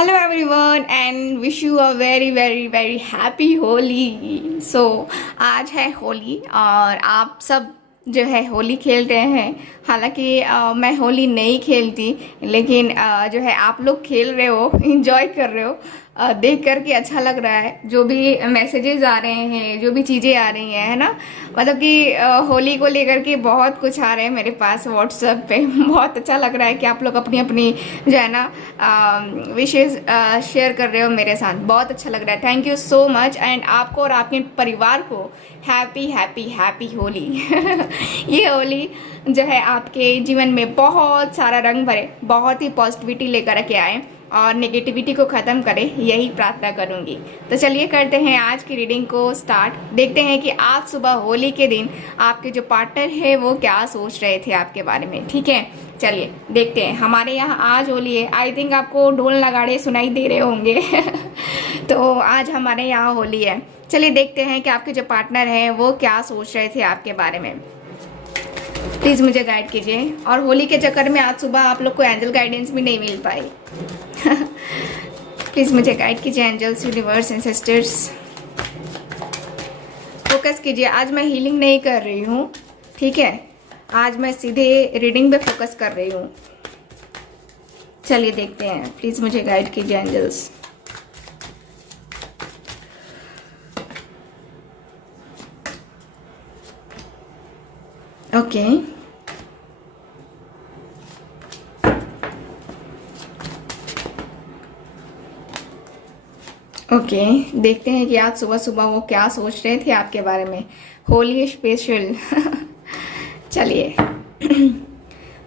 Hello everyone and wish you a very very very happy Holi. So आज है होली और आप सब जो है होली खेल रहे हैं। हालांकि मैं होली नहीं खेलती, लेकिन जो है आप लोग खेल रहे हो, इंजॉय कर रहे हो। देख करके अच्छा लग रहा है। जो भी मैसेजेस आ रहे हैं, जो भी चीज़ें आ रही हैं, है ना। मतलब कि होली को लेकर के बहुत कुछ आ रहे हैं मेरे पास व्हाट्सएप पे। बहुत अच्छा लग रहा है कि आप लोग अपनी अपनी जो है ना विशेष शेयर कर रहे हो मेरे साथ। बहुत अच्छा लग रहा है। Thank you so much. And आपको और आपके परिवार को हैप्पी हैप्पी हैप्पी होली। ये होली जो है आपके जीवन में बहुत सारा रंग भरे, बहुत ही पॉजिटिविटी लेकर के आए और नेगेटिविटी को ख़त्म करे, यही प्रार्थना करूंगी। तो चलिए करते हैं आज की रीडिंग को स्टार्ट। देखते हैं कि आज सुबह होली के दिन आपके जो पार्टनर है वो क्या सोच रहे थे आपके बारे में। ठीक है, चलिए देखते हैं। हमारे यहाँ आज होली है। आई थिंक आपको ढोल नगाड़े सुनाई दे रहे होंगे। तो आज हमारे यहाँ होली है। चलिए देखते हैं कि आपके जो पार्टनर हैं वो क्या सोच रहे थे आपके बारे में। प्लीज़ मुझे गाइड कीजिए। और होली के चक्कर में आज सुबह आप लोग को एंजल गाइडेंस भी नहीं मिल पाई। प्लीज़ मुझे गाइड कीजिए एंजल्स, यूनिवर्स, एंसेस्टर्स। फोकस कीजिए। आज मैं हीलिंग नहीं कर रही हूँ, ठीक है। आज मैं सीधे रीडिंग पे फोकस कर रही हूँ। चलिए देखते हैं। प्लीज़ मुझे गाइड कीजिए एंजल्स। ओके ओके, देखते हैं कि आज सुबह सुबह वो क्या सोच रहे थे आपके बारे में। होली स्पेशल। चलिए।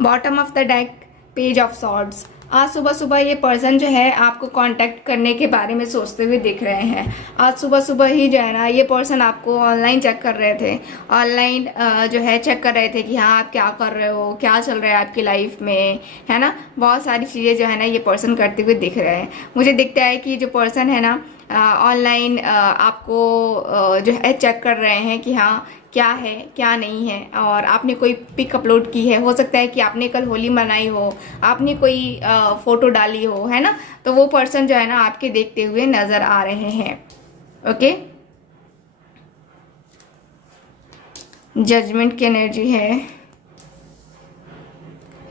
Bottom of the deck, page of swords. आज सुबह सुबह ये पर्सन जो है आपको कांटेक्ट करने के बारे में सोचते हुए दिख रहे हैं। आज सुबह सुबह ही जो है ना ये पर्सन आपको ऑनलाइन चेक कर रहे थे। ऑनलाइन जो है चेक कर रहे थे कि हाँ आप क्या कर रहे हो, क्या चल रहा है आपकी लाइफ में, है ना। बहुत सारी चीज़ें जो है ना ये पर्सन करते हुए दिख रहे हैं। मुझे दिखता है कि जो पर्सन है ना ऑनलाइन आपको जो है चेक कर रहे हैं कि हाँ क्या है क्या नहीं है। और आपने कोई पिक अपलोड की है, हो सकता है कि आपने कल होली मनाई हो, आपने कोई फोटो डाली हो, है ना। तो वो पर्सन जो है ना आपके देखते हुए नजर आ रहे हैं। ओके, जजमेंट की एनर्जी है।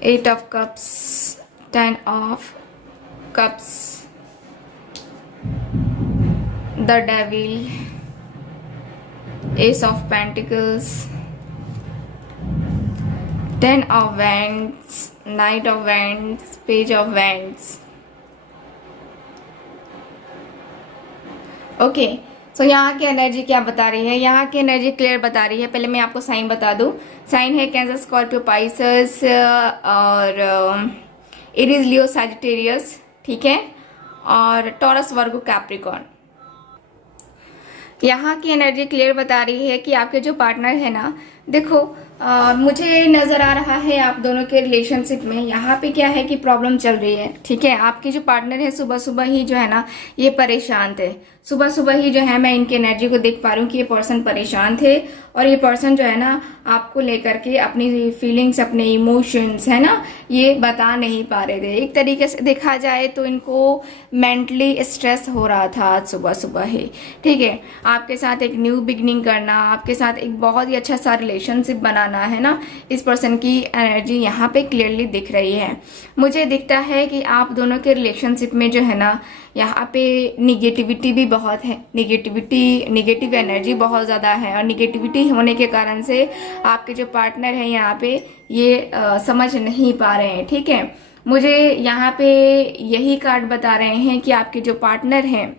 8 of cups, 10 of cups, the devil, Ace of Pentacles, 10 of Wands, Knight of Wands, Page of Wands. Okay, so यहाँ की एनर्जी क्या बता रही है? यहाँ की एनर्जी क्लियर बता रही है। पहले मैं आपको साइन बता दूँ। साइन है कैंसर, स्कॉर्पियो, पाइसेस और एरीज, लियो, सैजिटेरियस, ठीक है। और टॉरस, वर्गो, कैप्रिकॉर्न। यहाँ की एनर्जी क्लियर बता रही है कि आपके जो पार्टनर है ना, देखो मुझे नज़र आ रहा है आप दोनों के रिलेशनशिप में यहाँ पे क्या है कि प्रॉब्लम चल रही है, ठीक है। आपके जो पार्टनर है सुबह सुबह ही जो है ना ये परेशान थे। सुबह सुबह ही जो है मैं इनकी एनर्जी को देख पा रही हूँ कि ये पर्सन परेशान थे। और ये पर्सन जो है ना आपको लेकर के अपनी फीलिंग्स, अपने इमोशंस, है ना, ये बता नहीं पा रहे थे। एक तरीके से देखा जाए तो इनको मेंटली स्ट्रेस हो रहा था आज सुबह सुबह ही, ठीक है। आपके साथ एक न्यू बिगनिंग करना, आपके साथ एक बहुत ही अच्छा सा रिलेशनशिप बनाना, है ना, इस पर्सन की एनर्जी यहाँ पे क्लियरली दिख रही है। मुझे दिखता है कि आप दोनों के रिलेशनशिप में जो है ना यहाँ पे निगेटिविटी भी बहुत है। निगेटिव एनर्जी बहुत ज़्यादा है। और निगेटिविटी होने के कारण से आपके जो पार्टनर है यहाँ पे ये समझ नहीं पा रहे हैं, ठीक है। मुझे यहाँ पे यही कार्ड बता रहे हैं कि आपके जो पार्टनर हैं,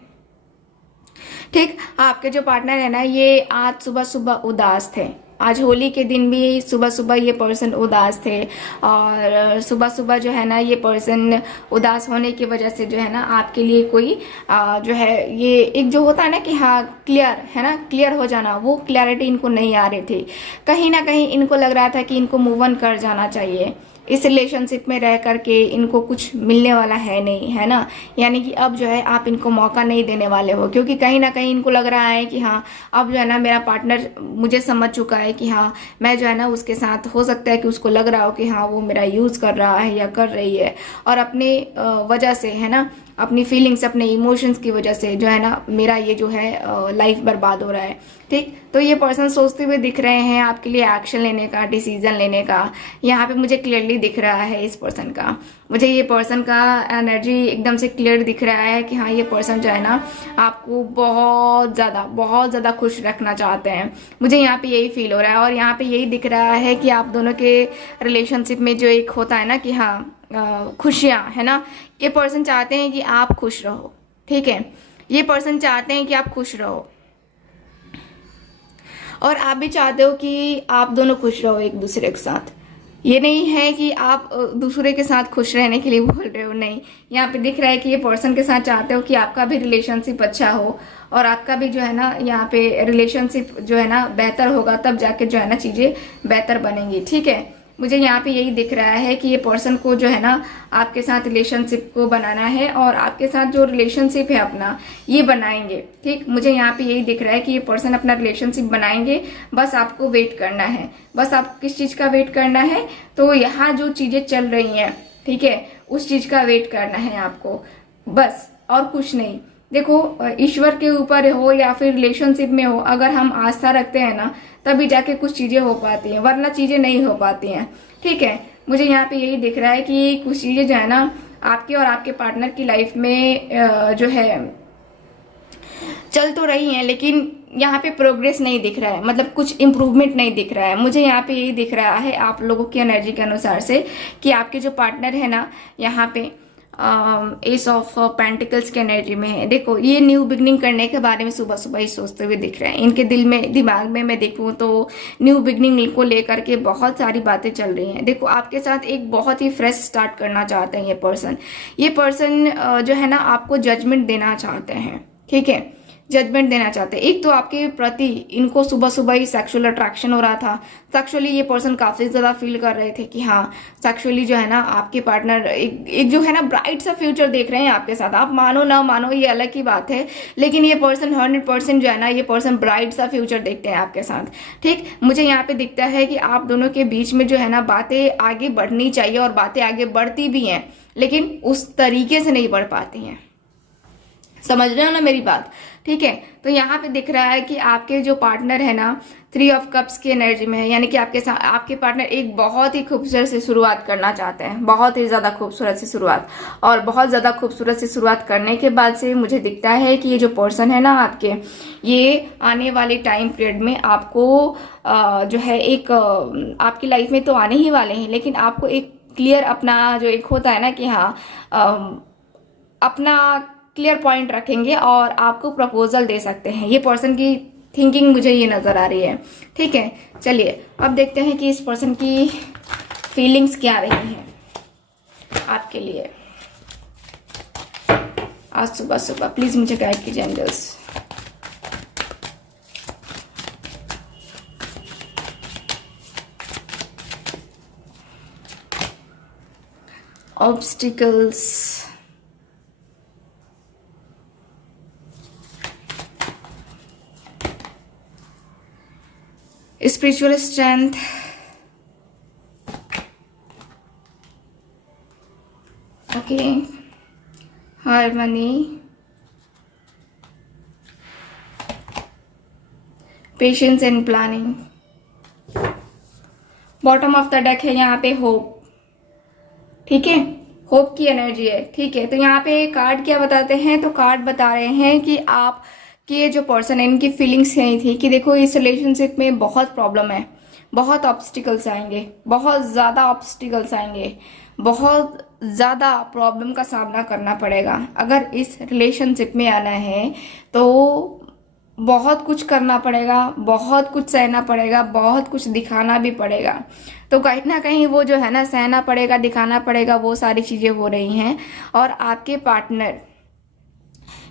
ठीक, आपके जो पार्टनर है ना ये आज सुबह सुबह उदास थे। आज होली के दिन भी सुबह सुबह ये पर्सन उदास थे। और सुबह सुबह जो है ना ये पर्सन उदास होने की वजह से जो है ना आपके लिए कोई जो है ये एक जो होता है ना कि हाँ क्लियर है ना, क्लियर हो जाना, वो क्लैरिटी इनको नहीं आ रही थी। कहीं ना कहीं इनको लग रहा था कि इनको मूव ऑन कर जाना चाहिए। इस रिलेशनशिप में रह करके इनको कुछ मिलने वाला है नहीं, है ना। यानी कि अब जो है आप इनको मौका नहीं देने वाले हो, क्योंकि कहीं ना कहीं इनको लग रहा है कि हाँ अब जो है ना मेरा पार्टनर मुझे समझ चुका है कि हाँ मैं जो है ना उसके साथ, हो सकता है कि उसको लग रहा हो कि हाँ वो मेरा यूज़ कर रहा है या कर रही है, और अपने वजह से है ना अपनी फीलिंग्स, अपने इमोशंस की वजह से जो है ना मेरा ये जो है लाइफ बर्बाद हो रहा है। ठीक, तो ये पर्सन सोचते हुए दिख रहे हैं आपके लिए एक्शन लेने का, डिसीजन लेने का। यहाँ पे मुझे क्लियरली दिख रहा है इस पर्सन का, मुझे ये पर्सन का एनर्जी एकदम से क्लियर दिख रहा है कि हाँ ये पर्सन जो है ना आपको बहुत ज़्यादा खुश रखना चाहते हैं। मुझे यहाँ पे यही फील हो रहा है और यहाँ पे यही दिख रहा है कि आप दोनों के रिलेशनशिप में जो एक होता है ना कि हाँ खुशियाँ है ना, ये पर्सन चाहते हैं कि आप खुश रहो। ठीक है, ये पर्सन चाहते हैं कि आप खुश रहो और आप भी चाहते हो कि आप दोनों खुश रहो एक दूसरे के साथ। ये नहीं है कि आप दूसरे के साथ खुश रहने के लिए बोल रहे हो, नहीं। यहाँ पे दिख रहा है कि ये पर्सन के साथ चाहते हो कि आपका भी रिलेशनशिप अच्छा हो और आपका भी जो है ना यहाँ पे रिलेशनशिप जो है ना बेहतर होगा, तब जाके जो है ना चीज़ें बेहतर बनेंगी। ठीक है, मुझे यहाँ पे यही दिख रहा है कि ये पर्सन को जो है ना आपके साथ रिलेशनशिप को बनाना है और आपके साथ जो रिलेशनशिप है अपना ये बनाएंगे। ठीक, मुझे यहाँ पे यही दिख रहा है कि ये पर्सन अपना रिलेशनशिप बनाएंगे, बस आपको वेट करना है। बस आप किस चीज़ का वेट करना है, तो यहाँ जो चीज़ें चल रही हैं, ठीक है, उस चीज़ का वेट करना है आपको, बस, और कुछ नहीं। देखो, ईश्वर के ऊपर हो या फिर रिलेशनशिप में हो, अगर हम आस्था रखते हैं ना तभी जाके कुछ चीज़ें हो पाती हैं, वरना चीज़ें नहीं हो पाती हैं। ठीक है, मुझे यहाँ पे यही दिख रहा है कि कुछ चीज़ें जो है ना आपके और आपके पार्टनर की लाइफ में जो है चल तो रही हैं, लेकिन यहाँ पे प्रोग्रेस नहीं दिख रहा है, मतलब कुछ इम्प्रूवमेंट नहीं दिख रहा है। मुझे यहाँ पे यही दिख रहा है आप लोगों की एनर्जी के अनुसार से कि आपके जो पार्टनर है ना यहाँ पे एस ऑफ पेंटिकल्स की एनर्जी में है। देखो, ये न्यू बिगनिंग करने के बारे में सुबह सुबह ही सोचते हुए दिख रहे हैं। इनके दिमाग में मैं देखूं तो न्यू बिगनिंग को लेकर के बहुत सारी बातें चल रही हैं। देखो, आपके साथ एक बहुत ही फ्रेश स्टार्ट करना चाहते हैं ये पर्सन जो है ना आपको जजमेंट देना चाहते हैं। ठीक है, जजमेंट देना चाहते हैं। एक तो आपके प्रति इनको सुबह सुबह ही सेक्सुअल अट्रैक्शन हो रहा था, सेक्सुअली ये पर्सन काफ़ी ज़्यादा फील कर रहे थे कि हाँ सेक्सुअली जो है ना आपके पार्टनर एक जो है ना ब्राइट सा फ्यूचर देख रहे हैं आपके साथ। आप मानो ना मानो ये अलग की बात है, लेकिन ये पर्सन 100% जो है ना ये पर्सन ब्राइट सा फ्यूचर देखते हैं आपके साथ। ठीक, मुझे यहाँ पे दिखता है कि आप दोनों के बीच में जो है ना बातें आगे बढ़नी चाहिए और बातें आगे बढ़ती भी हैं, लेकिन उस तरीके से नहीं बढ़ पाती हैं। समझ रहे हो ना मेरी बात? ठीक है, तो यहाँ पे दिख रहा है कि आपके जो पार्टनर है ना 3 ऑफ कप्स की एनर्जी में है, यानी कि आपके पार्टनर एक बहुत ही खूबसूरत सी शुरुआत करना चाहते हैं, बहुत ही ज़्यादा खूबसूरत सी शुरुआत। और बहुत ज़्यादा खूबसूरत सी शुरुआत करने के बाद से मुझे दिखता है कि ये जो पर्सन है ना आपके, ये आने वाले टाइम पीरियड में आपको जो है एक आपकी लाइफ में तो आने ही वाले हैं, लेकिन आपको एक क्लियर अपना जो एक होता है ना कि हाँ अपना क्लियर पॉइंट रखेंगे और आपको प्रपोजल दे सकते हैं। ये पर्सन की थिंकिंग मुझे ये नज़र आ रही है। ठीक है, चलिए अब देखते हैं कि इस पर्सन की फीलिंग्स क्या रही हैं आपके लिए आज सुबह सुबह। प्लीज़ मुझे गाइड कीजिए angels. Obstacles, spiritual strength, okay, harmony, patience and planning। Bottom of the deck है यहाँ पे होप। ठीक है, होप की एनर्जी है। ठीक है, तो यहाँ पे कार्ड क्या बताते हैं, तो कार्ड बता रहे हैं कि आप कि ये जो पर्सन है इनकी फीलिंग्स यही थी कि देखो इस रिलेशनशिप में बहुत प्रॉब्लम है, बहुत ऑब्स्टिकल्स आएंगे, बहुत ज़्यादा ऑब्स्टिकल्स आएंगे, बहुत ज़्यादा प्रॉब्लम का सामना करना पड़ेगा। अगर इस रिलेशनशिप में आना है तो बहुत कुछ करना पड़ेगा, बहुत कुछ सहना पड़ेगा, बहुत कुछ दिखाना भी पड़ेगा। तो कहीं ना कहीं वो जो है ना सहना पड़ेगा, दिखाना पड़ेगा, वो सारी चीज़ें हो रही हैं। और आपके पार्टनर,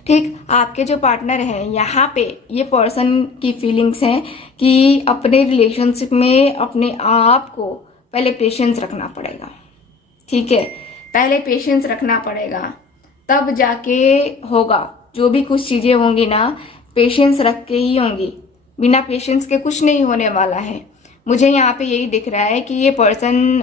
ठीक, आपके जो पार्टनर हैं यहाँ पे ये पर्सन की फीलिंग्स हैं कि अपने रिलेशनशिप में अपने आप को पहले पेशेंस रखना पड़ेगा। ठीक है, पहले पेशेंस रखना पड़ेगा, तब जाके होगा। जो भी कुछ चीज़ें होंगी ना पेशेंस रख के ही होंगी, बिना पेशेंस के कुछ नहीं होने वाला है। मुझे यहाँ पे यही दिख रहा है कि ये पर्सन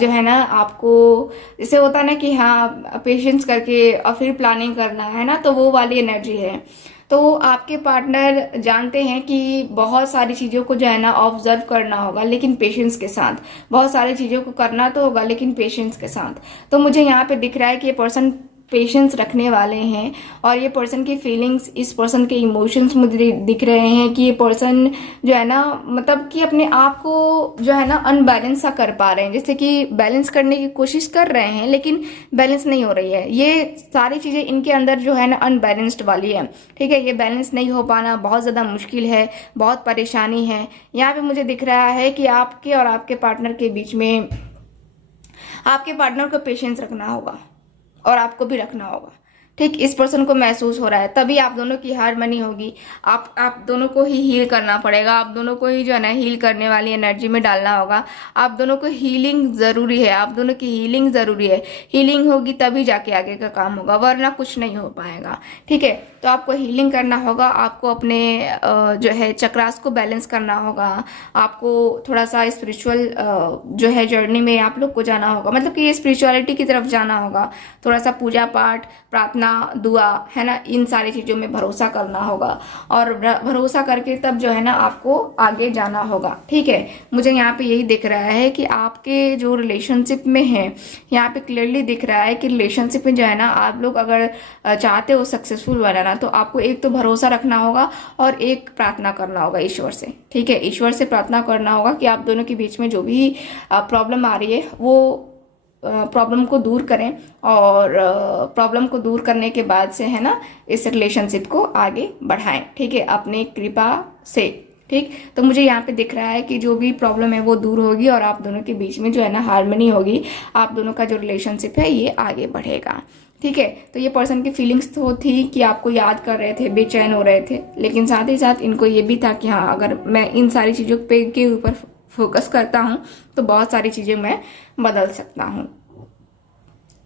जो है ना, आपको जैसे होता ना कि हाँ पेशेंस करके और फिर प्लानिंग करना है ना, तो वो वाली एनर्जी है। तो आपके पार्टनर जानते हैं कि बहुत सारी चीज़ों को जो है ना ऑब्जर्व करना होगा, लेकिन पेशेंस के साथ। बहुत सारी चीज़ों को करना तो होगा लेकिन पेशेंस के साथ। तो मुझे यहाँ पे दिख रहा है कि ये पर्सन पेशेंस रखने वाले हैं, और ये पर्सन की फीलिंग्स, इस पर्सन के इमोशंस मुझे दिख रहे हैं कि ये पर्सन जो है ना, मतलब कि अपने आप को जो है ना अनबैलेंस सा कर पा रहे हैं। जैसे कि बैलेंस करने की कोशिश कर रहे हैं लेकिन बैलेंस नहीं हो रही है। ये सारी चीज़ें इनके अंदर जो है ना अनबैलेंस्ड वाली है। ठीक है, ये बैलेंस नहीं हो पाना बहुत ज़्यादा मुश्किल है, बहुत परेशानी है। यहाँ पे मुझे दिख रहा है कि आपके और आपके पार्टनर के बीच में, आपके पार्टनर को पेशेंस रखना होगा और आपको भी रखना होगा। ठीक, इस पर्सन को महसूस हो रहा है, तभी आप दोनों की हारमनी होगी। आप दोनों को ही हील करना पड़ेगा, आप दोनों को ही जो है ना हील करने वाली एनर्जी में डालना होगा। आप दोनों को हीलिंग ज़रूरी है, आप दोनों की हीलिंग ज़रूरी है। हीलिंग होगी तभी जाके आगे का काम होगा, वरना कुछ नहीं हो पाएगा। ठीक है, तो आपको हीलिंग करना होगा, आपको अपने जो है चक्रास को बैलेंस करना होगा, आपको थोड़ा सा स्पिरिचुअल जो है जर्नी में आप लोग को जाना होगा, मतलब कि स्पिरिचुअलिटी की तरफ जाना होगा। थोड़ा सा पूजा पाठ, प्रार्थना, दुआ है ना, इन सारी चीज़ों में भरोसा करना होगा, और भरोसा करके तब जो है ना आपको आगे जाना होगा। ठीक है, मुझे यहाँ पे यही दिख रहा है कि आपके जो रिलेशनशिप में है, यहाँ पे क्लियरली दिख रहा है कि रिलेशनशिप में जो है ना आप लोग अगर चाहते हो सक्सेसफुल बनाना, तो आपको एक तो भरोसा रखना होगा और एक प्रार्थना करना होगा ईश्वर से। ठीक है, ईश्वर से प्रार्थना करना होगा कि आप दोनों के बीच में जो भी प्रॉब्लम आ रही है वो प्रॉब्लम को दूर करें, और प्रॉब्लम को दूर करने के बाद से है ना इस रिलेशनशिप को आगे बढ़ाएं। ठीक है, अपनी कृपा से। ठीक, तो मुझे यहाँ पे दिख रहा है कि जो भी प्रॉब्लम है वो दूर होगी और आप दोनों के बीच में जो है ना हार्मनी होगी, आप दोनों का जो रिलेशनशिप है ये आगे बढ़ेगा। ठीक है, तो ये पर्सन की फीलिंग्स तो थी कि आपको याद कर रहे थे, बेचैन हो रहे थे, लेकिन साथ ही साथ इनको ये भी था कि हाँ अगर मैं इन सारी चीज़ों पे के ऊपर फोकस करता हूँ तो बहुत सारी चीज़ें मैं बदल सकता हूँ।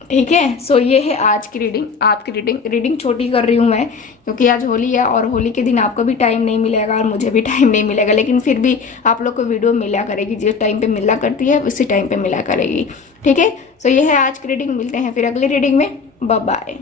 ठीक है, सो ये है आज की रीडिंग। आपकी रीडिंग छोटी कर रही हूँ मैं, क्योंकि आज होली है और होली के दिन आपको भी टाइम नहीं मिलेगा और मुझे भी टाइम नहीं मिलेगा, लेकिन फिर भी आप लोग को वीडियो मिला करेगी, जिस टाइम पे मिला करती है उसी टाइम पे मिला करेगी। ठीक है, सो ये है आज की रीडिंग। मिलते हैं फिर अगली रीडिंग में। Bye bye.